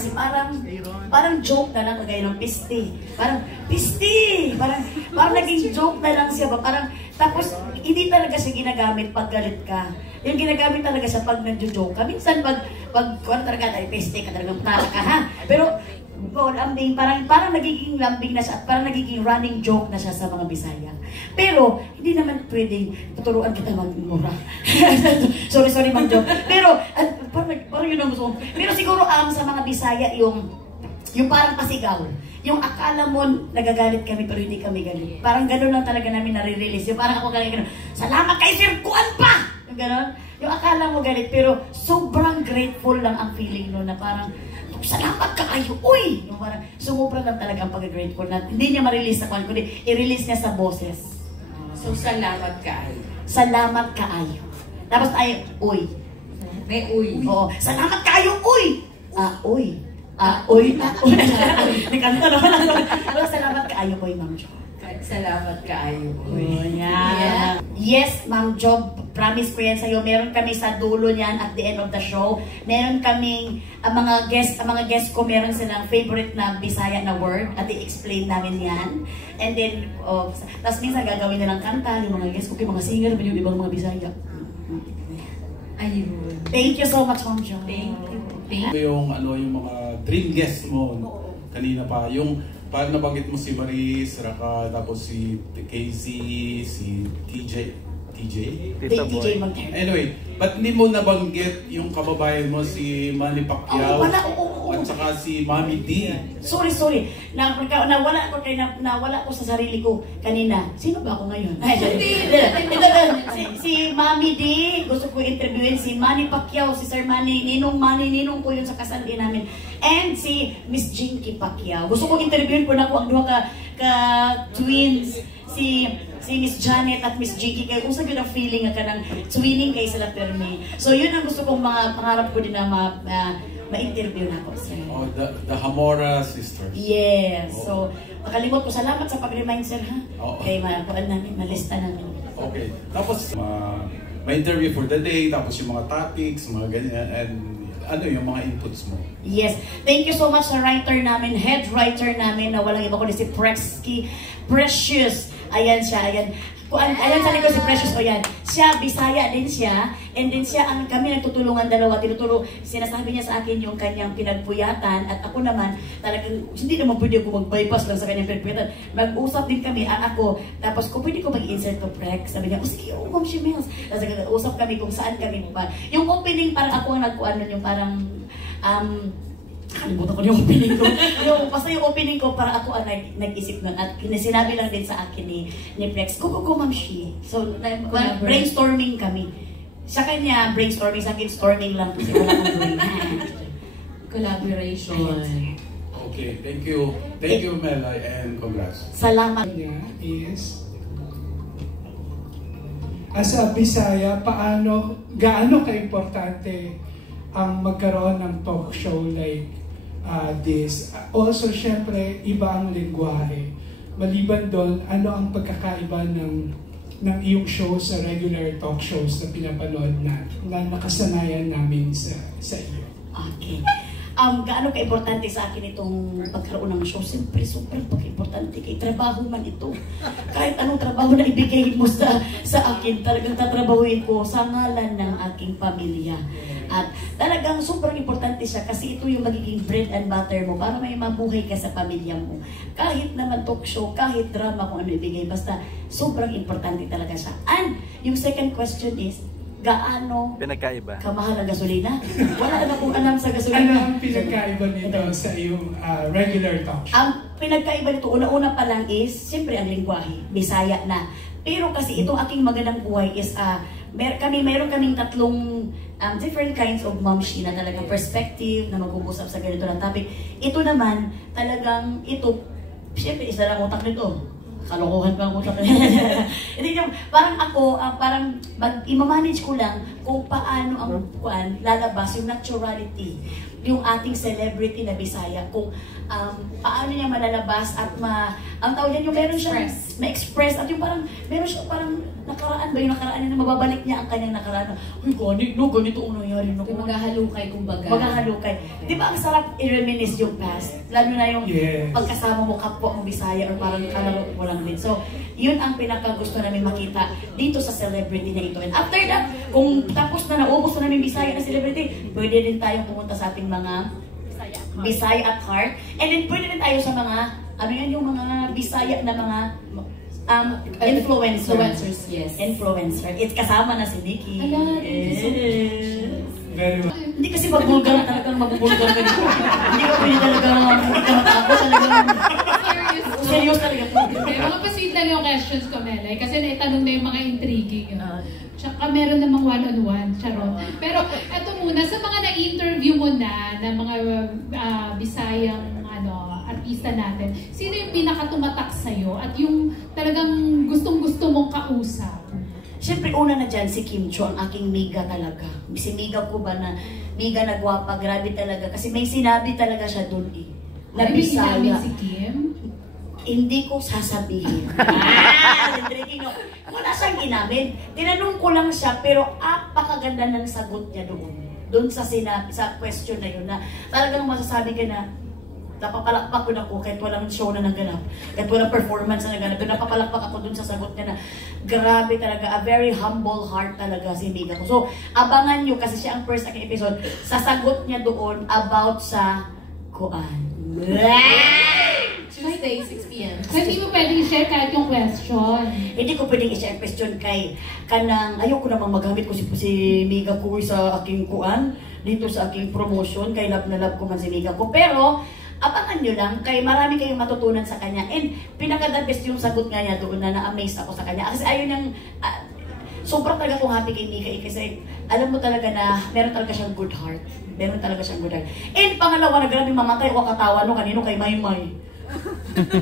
kasi parang joke na lang kagaya ng piste. Parang piste! Parang naging joke na lang siya ba? Parang, tapos hindi talaga siya ginagamit pag galit ka. Yung ginagamit talaga siya pag nagjo-joke ka. Minsan pag kung talaga tayo piste ka talagang tara ka ha. Pero lambing, parang nagiging lambing na siya at parang nagiging running joke na siya sa mga Bisaya. Pero, hindi naman pwedeng tuturuan kita magmura. sorry, Ma'am Job. Pero, parang yun ang gusto ko. Pero siguro sa mga Bisaya, yung parang pasigaw. Yung akala mo nagagalit kami pero hindi kami galit. Parang gano'n lang talaga namin nare-release. Yung parang ako gano'n, salamat kay Sir Kuan pa! Yung gano'n. Yung akala mo galit pero sobrang grateful lang ang feeling no na parang, salamat kaayo, uy! Yung parang, sumubra lang talaga ang pag-grateful na hindi niya ma-release sa kwan, kundi i-release niya sa boses. So, salamat kaayo. Salamat kaayo. Tapos tayo, uy. May uy. Oo, salamat kaayo, uy! Uy. Uy. Nakanta naman ako. Salamat kaayo, uy, Ma'am Job. Salamat kaayo, uy. Yeah. Yes, Ma'am Job. Promise ko yan sa'yo, meron kami sa dulo niyan at the end of the show. Meron kaming, ang mga guest ko, meron silang favorite na Bisaya na word at i-explain namin yan. And then, tapos minsan gagawin nilang kanta, yung mga guest ko, yung mga singer, yung ibang mga Bisaya. Ayun. Thank you so much, Ma'am Job. Thank you. Yung mga dream guest mo, kanina pa, yung parang nabanggit mo si Maris, Raka, tapos si Casey, si TJ Montero. Anyway, ba't hindi mo nabanggit yung kababayan mo si Manny Pacquiao at saka si Mami D? Sorry. Nawala ko sa sarili ko kanina. Sino ba ako ngayon? Si Mami D, gusto ko interviewin si Manny Pacquiao, si Sir Manny, Ninong ko yun sa kasal din namin. And si Miss Jinky Pacquiao. Gusto ko interviewin po na ko ang duha ka twins. Si Miss Janet at Miss Jinky, kaya kung saan yun ang feeling ka ng twinning kay sila permi. So yun ang gusto kong mga pangarap ko din na ma-interview na ako, sir. Oh, the Hamora sisters. Yes. So, makalimot ko. Salamat sa pag-remind, sir, ha? Okay, makuan namin, malista namin. Okay. Tapos, ma-interview for the day, tapos yung mga topics, mga ganyan, and ano yung mga inputs mo? Yes. Thank you so much sa writer namin, head writer namin, na walang iba kundi si Precious. Ayan siya, ayan. Ayan sa likod si Precious, o yan. Siya, Bisaya din siya. And then siya, kami nagtutulungan dalawa. Sinasabi niya sa akin yung kanyang pinagpuyatan. At ako naman, talagang, hindi naman pwede ako mag-bypass lang sa kanyang pinagpuyatan. Mag-usap din kami, ako. Tapos kung pwede ko mag-insert to Prex, sabi niya, sige, Ma'am Shimels. Tapos usap kami kung saan kami pa. Yung opening, parang ako ang nagkuhan nun, yung parang, kalimutan ko yung opening ko. Basta yung opening ko, para ako ang nag-isip nun. At sinabi lang din sa akin ni Prex, go, Ma'am Shi. So, brainstorming kami. Sa kanya, brainstorming. Sa akin, storming lang. Kasi wala kong brain. Collaboration. Okay, thank you. Thank you, Melay, and congrats. Salamat. Is, as a Bisaya, gaano ka-importante ang magkaroon ng talk show like this? Also, syempre, iba ang lengguwahe. Maliban doon, ano ang pagkakaiba ng iyong show sa regular talk shows na pinapanood na nakasanayan namin sa iyo? Okay. Gaano ka-importante sa akin itong pagkaroon ng show? Siyempre, super pag-importante kay trabaho man ito. Kahit anong trabaho na ibigay mo sa akin, talagang tatrabahuin ko sa ngalan ng aking pamilya. At talagang sobrang importante siya kasi ito yung magiging bread and butter mo para may mabuhay ka sa pamilya mo. Kahit naman talk show, kahit drama, kung ano ibigay, basta sobrang importante talaga siya. And yung second question is, gaano pinagkaiba kamahal ang gasolina? Wala na kung alam sa gasolina. Ano ang pinagkaiba nito sa iyong regular talk show? Ang pinagkaiba nito, una-una pa lang is, siyempre ang lingwahe, Bisaya na. Pero kasi itong aking magandang buhay is, meron kaming tatlong different kinds of momshi na talagang perspective na mag-uusap sa ganito ng topic. Ito naman, talagang siyempre isa lang utak nito. Kalokohan pa ang utak nito. Hindi yung, parang ako, i-manage ko lang kung paano ang lalabas yung naturality. yung ating celebrity na Bisaya, kung paano niya malalabas at ang tawag yan, yung meron siyang ma-express at yung parang, meron siyang parang nakaraan ba yung nakaraan niya na mababalik niya ang kanyang nakaraan. Uy, ganito ang nangyari na. Maghahalukay kumbaga. Maghahalukay. Di ba ang sarap i-reminisce yung past? Lalo na yung pagkasama mo kapwa mo Bisaya or parang kalaro mo lang din. So, yun ang pinakagusto namin makita dito sa celebrity na ito. And after that, kung tapos na naubos na namin Bisaya na celebrity, pwede din tayong pumunta sa ating mga Bisaya at heart. And then pwede din tayo sa mga, ano yan yung mga Bisaya na mga influencers. Yes. Influencer. It's kasama na si Nikki. Very well. Hindi kasi magbulgar talagang magbulgar ka dito. Hindi ka pwede talaga, hindi ka matakot talaga. Serious talaga. Okay, mga pa-sweet lang yung questions ko, Melay. Kasi naitanong na yung mga intriguing. Tsaka meron namang one-on-one, charot. Pero eto muna, sa mga na-interview mo na mga Bisayang artista natin, sino yung pinakatumatak sa'yo at yung talagang gustong-gusto mong kausap? Siyempre, una na dyan, si Kim Cho, ang aking miga talaga. Si miga ko ba na, miga na gwapa, grabe talaga. Kasi may sinabi talaga siya doon eh. Na Bisaya. Si Kim? Hindi ko sasabihin. Wala siyang inamin. Tinanong ko lang siya, pero apakaganda ng sagot niya doon. Doon sa question na yun, na talagang masasabi ka na, napapalakpak ko na ko kahit walang show na naganap, kahit walang performance na naganap, napapalakpak ako dun sa sagot niya na grabe talaga, a very humble heart talaga si Miga ko. So, abangan nyo kasi siya ang first aking episode, sa sagot niya doon about sa kuan. Tuesday, 6 p.m. Hindi mo pwedeng i-share kahit yung question. Hindi ko pwedeng i-share question kay kanang, ayoko namang magamit ko si Miga ko sa aking kuan, dito sa aking promotion, kay love na love ko man si Miga ko. Pero, abangan nyo lang, kay marami kayong matutunan sa kanya. And pinaka-the best yung sagot nga niya doon na na-amaze ako sa kanya. Kasi ayun yung, sobrang talaga akong happy kay Mika kasi alam mo talaga na meron talaga siyang good heart. Meron talaga siyang good heart. And pangalawa na grabe mamatay ako katawa no kanino kay Maymay.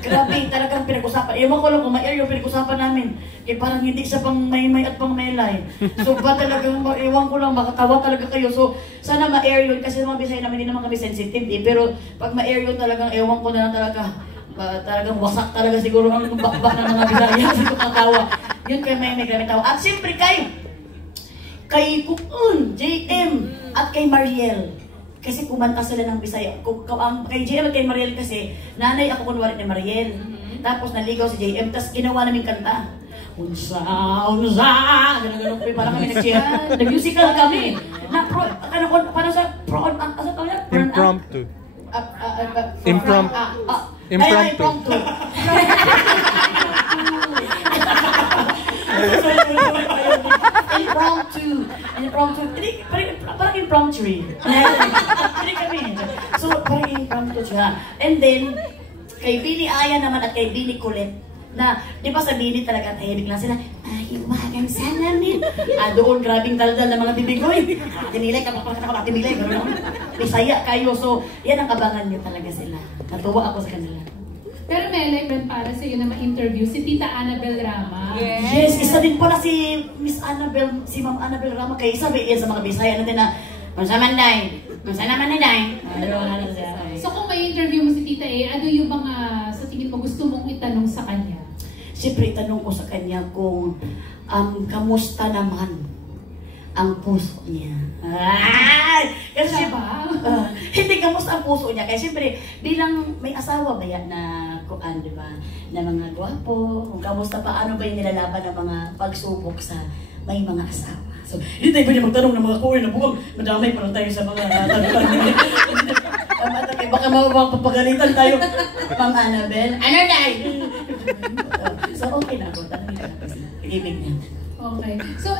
Grabe, talagang pinag-usapan. Ewan ko lang kung ma-air yung pinag-usapan namin. Eh parang hindi siya pang Maymay at pang Melay. So ba talagang, ewan ko lang, makatawa talaga kayo. So sana ma-air yun kasi mga Bisaya naman hindi naman kami sensitive eh. Pero pag ma-air yun talagang, ewan ko na lang talaga. Talagang wasak talaga siguro ang bakbak ng mga Bisaya. Kasi katawa. Yun kay Maymay, grabe tawa. At siyempre kay Kukun, JM, at kay Mariel. Kasi kumanta sila ng Bisaya. Kay JM at kay Mariel kasi, nanay ako kunwari ni Mariel. Tapos naligaw si JM, tapos ginawa namin kanta. Unsa, ganun-ganun. Parang kami nag-cheer. Nag-musical kami. Parang sa impromptu. Impromptu. Impromptu. Parang impromptu. Hindi kami. So, parang impromptu siya. And then, kay Bini Aya naman at kay Bini Kulit, na, di ba sa Bini talaga tahimik lang sila, iwagan sana min. Doon, grabing daldal ng mga bibigoy. Tinilay, kapag tinilay, Bisaya kayo. So, yan ang abangan nyo talaga sila. Natuwa ako sa kanila. Pero Melay, para sa iyo na ma-interview, si Tita Annabel Rama. Yes, isa din pala si Miss Annabel, si Ma'am Annabel Rama. Kaya sabi sa mga Bisaya natin na, Mansa naman na day. So kung may interview mo si Tita ano yung mga sa tingin mo gusto mong itanong sa kanya? Siyempre, itanong ko sa kanya kung kamusta naman ang puso niya. Kasi hindi kamusta ang puso niya. Kaya siyempre, bilang may asawa ba yan na kuan, di ba? Na mga gwapo, kung kamusta paano ba yung nilalaban ng mga pagsubok sa may mga asawa. So, hindi tayo pwede magtanong ng mga kuwi na buwag. Madamay pa lang tayo sa mga tanong. Baka mapapagalitan tayo. Ma'am Annabel, ano na? So, okay na ako. Ibig niya. Okay. So,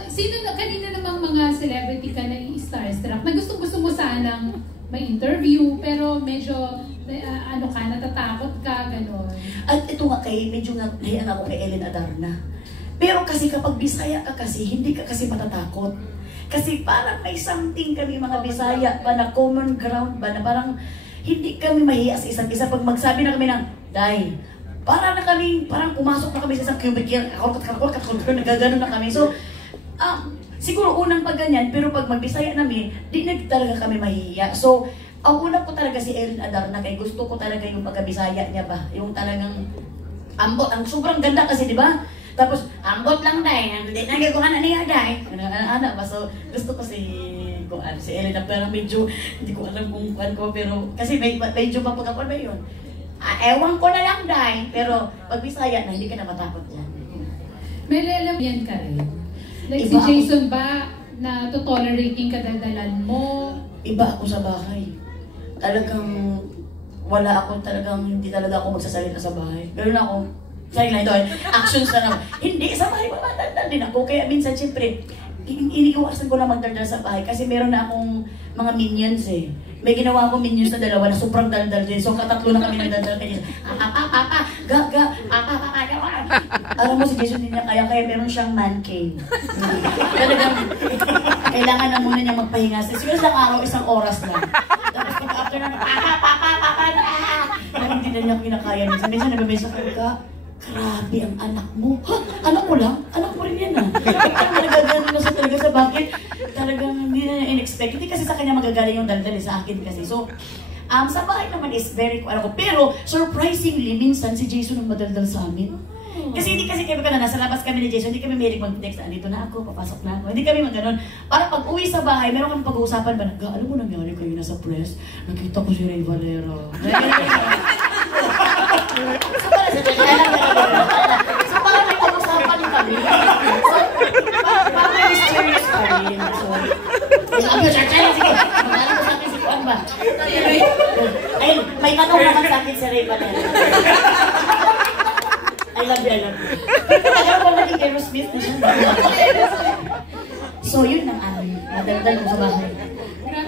kanina namang mga celebrity ka na i-starstruck na gusto mo sanang may interview, pero medyo, natatakot ka, gano'n. At ito nga medyo nahiyan ako kay Ellen Adarna. Pero kasi kapag Bisaya ka kasi, hindi ka kasi matatakot. Kasi parang may something kami mga Bisaya pa na common ground ba na parang hindi kami mahiya sa isa't isa. Pag magsabi na kami ng, Day, parang pumasok na kami sa isang cubicle, nagagano na kami. So, siguro unang pag ganyan, pero pag mag-Bisaya namin, di na talaga kami mahihiya. So, Ang una ko talaga si Erin Adarna kay gusto ko talaga yung pagkabisaya niya ba. Yung talagang ambot. Ang sobrang ganda kasi, di ba? Tapos, ambot lang dahil. Hindi nagagawa na niya dahil. Ano ba? So, gusto ko si Erin na parang medyo, hindi ko alam kung ko, pero kasi medyo mapagkakon ba yun? Ewan ko na lang dahil. Pero pag Bisaya na, hindi ka na matakot dyan. May alam yan ka rin. Like Iba si Jason ba, na to-tolerating kadaldalan mo? Iba ako sa bahay. Talagang wala ako, talagang hindi talaga ako magsasalita sa bahay. Pero ako, sorry lang ito, actions na naman. Hindi, sa bahay mamatandal din ako. Kaya minsan, siyempre, iniiwasan ko na magdaldal sa bahay kasi meron na akong mga minions eh. May ginawa akong minions na dalawa na sobrang daldal din. So, katatlo na kami nagdaldal kanya. Alam mo, si Jason din niya kaya meron siyang man cave. Talagang, kailangan na muna niya magpahinga. Siguro isang araw, isang oras lang. Tapos kung after na, hindi na niya kinakaya. Minsan nababesa ko ka, grabe ang anak mo. Ha? Anak ko lang? Anak ko rin yan ah. Nagagaling na siya talaga sa bakit. Talagang hindi na in-expect. Hindi kasi sa kanya magagaling yung daldal sa akin kasi. So, sa bahay naman is very, pero surprisingly, minsan si Jason ang madaldal sa amin. Kasi hindi kasi kami na nasa labas kami ni Jason, hindi kami mahilig mag-text, andito na ako, papasok na ako. Hindi kami mag-ganon. Para pag uwi sa bahay, meron kami pag-uusapan ba, alam mo nangyari kayo na sa press? Nakita ko si Ray Valera. So parang may pag-usapan kami. So parang may mysterious pa rin. So sabi ko, sige, magaling ko sa akin si Juan ba? Ay, may tanong naman sa akin si Ray Valera. I love you, I love you. Pero ko naging Aerosmith na siya. So, yun ang aming madaldal mo sa bahay.